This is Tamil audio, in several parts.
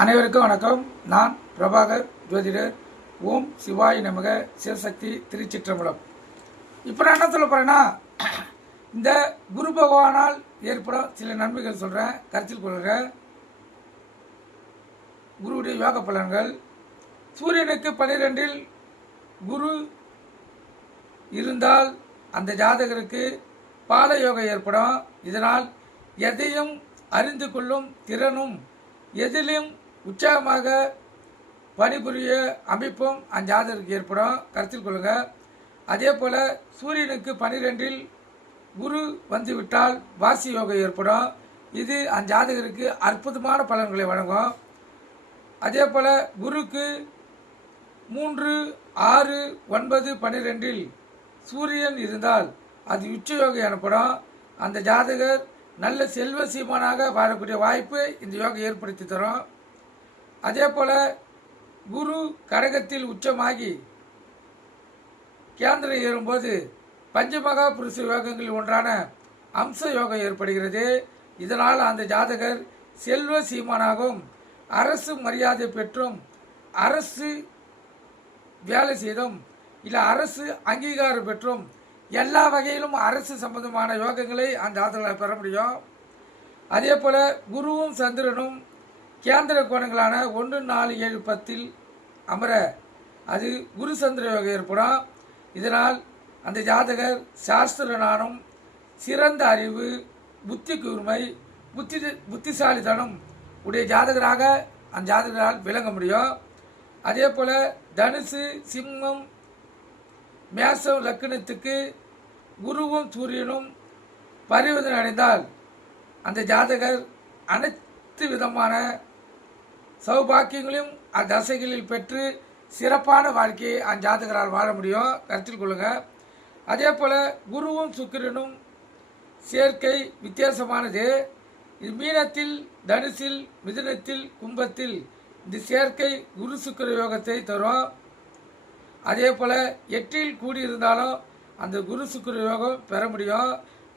அனைவருக்கும் வணக்கம். நான் பிரபாகர் ஜோதிடர். ஓம் சிவாய் நமக. சிவசக்தி திருச்சிற்றம்பலம். இப்போ நான் என்ன சொல்ல போகிறேன்னா, இந்த குரு பகவானால் ஏற்படும் சில நன்மைகள் சொல்கிறேன், கருத்தில் கொள்கிற குருவுடைய யோக பலன்கள். சூரியனுக்கு 12இல் குரு இருந்தால் அந்த ஜாதகருக்கு பால யோகம் ஏற்படும். இதனால் எதையும் அறிந்து கொள்ளும் திறனும் எதிலும் உற்சாகமாக பணிபுரிய அமைப்பும் அந்த ஜாதகருக்கு ஏற்படும், கருத்தில் கொள்ளுங்கள். அதே போல் சூரியனுக்கு 12இல் குரு வந்துவிட்டால் வாசி யோகம் ஏற்படும். இது அந்த ஜாதகருக்கு அற்புதமான பலன்களை வழங்கும். அதே போல் குருக்கு 3, 6, 9, 12இல் சூரியன் இருந்தால் அது உச்சயோகம் எனப்படும். அந்த ஜாதகர் நல்ல செல்வ சீமானாக வாழக்கூடிய வாய்ப்பு இந்த யோகம் ஏற்படுத்தி தரும். அதே போல் குரு கடகத்தில் உச்சமாகி கேந்திரம் ஏறும்போது பஞ்சமகா புருஷ யோகங்களில் ஒன்றான அம்ச யோகம் ஏற்படுகிறது. இதனால் அந்த ஜாதகர் செல்வ சீமானாகவும் அரசு மரியாதை பெற்றும் அரசு வேலை செய்தும் இல்லை அரசு அங்கீகாரம் பெற்றும் எல்லா வகையிலும் அரசு சம்பந்தமான யோகங்களை அந்த ஜாதகர்களால் பெற முடியும். அதே போல் குருவும் சந்திரனும் கேந்திர கோணங்களான 1, 4, 7, 10 அமர அது குரு சந்திர யோகம் ஏற்படும். இதனால் அந்த ஜாதகர் சாஸ்திர ஞானம், சிறந்த அறிவு, புத்தி கூர்மை, புத்திசாலித்தனம் உடைய ஜாதகராக அந்த ஜாதகரால் விளங்க முடியும். அதே போல் தனுசு, சிம்மம், மேசம் லக்னத்துக்கு குருவும் சூரியனும் பரிவர்த்தனை அடைந்தால் அந்த ஜாதகர் அனைத்து விதமான சௌபாக்கியங்களையும் அத்தசைகளில் பெற்று சிறப்பான வாழ்க்கையை அந்த ஜாதகரால் வாழ முடியும், கருத்தில் கொள்ளுங்கள். அதே போல் குருவும் சுக்கிரனும் சேர்க்கை வித்தியாசமானது. இது மீனத்தில், தனுசில், மிதுனத்தில், கும்பத்தில் இந்த சேர்க்கை குரு சுக்கிர யோகத்தை தரும். அதே போல் 8இல் கூடியிருந்தாலும் அந்த குரு சுக்கிர யோகம் பெற முடியும்.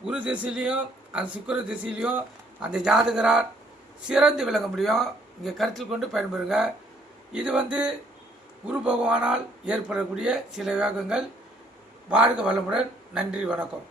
குரு திசையிலையும் அந்த சுக்கிர திசையிலையும் அந்த ஜாதகரால் சிறந்து விளங்க முடியும். இங்கே கருத்தில் கொண்டு பயன்பெறுங்க. இது குரு பகவானால் ஏற்படக்கூடிய சில யோகங்கள். வாழ்க வளமுடன். நன்றி, வணக்கம்.